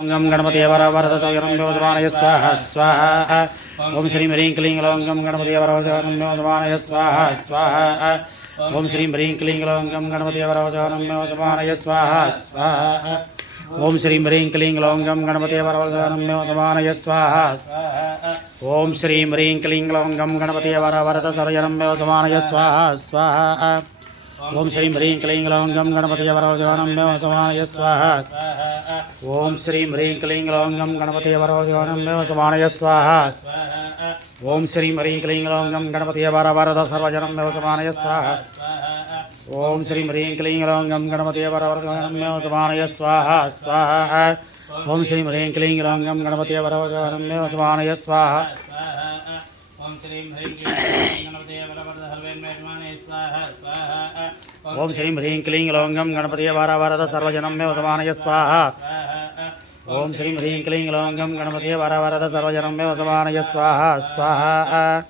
गं गणपति वरवरदसौरं योजमानय स्वाहा स्वाहा। ओम श्रीं ह्रीं क्लीं ग्लौं गं गणपति वरवरदसौरं योजमानय स्वाहा स्वाहा। ओम श्रीं ह्रीं क्लीं ग्लौं गं गणपति वरवरदसौरं योजमानय स्वाहा स्वाहा। ओम श्रीं ह्रीं क्लीं ग्लौं गं गणपति वरवरदसौरं योजमानय स्वाहा स्वाहा। ओम श्रीं ह्रीं क्लीं ग्लौं गं गणपति वरवरदसौरं योजमानय स्वाहा स्वाहा। ओम श्रीं ह्रीं क्लीं ग्लौं गं गणपति वरवरदसौरं योजमानय स्वाहा। ओम श्रीं ह्रीं क्लीं ग्लौं गं गणपति वरवरदसौरं योजमानय स्वाहा। ओम श्रीं ह्रीं क्लीं ग्लौं गं गणपति वरवरदसौरं योजमानय स्वाहा। ओम श्रीं ह्रीं क्लीं ग्लौं गं गणपति वरवरदसौरं योजमानय स्वाहा स्वाहा। ओम श्रीं ह्रीं क्लीं ग्लौं गं गणपति वरवरदसौरं योजमानय स्वाहा। ओम श्रीं ह्रीं क्लीं ग्लौं गं गणपति वरवरदसौरं योजमानय स्वाहा। ओम श्रीं ह्रीं क्लीं ग्लौं गं गणपति वरवरदसौरं योजमानय स्वाहा स्वाहा।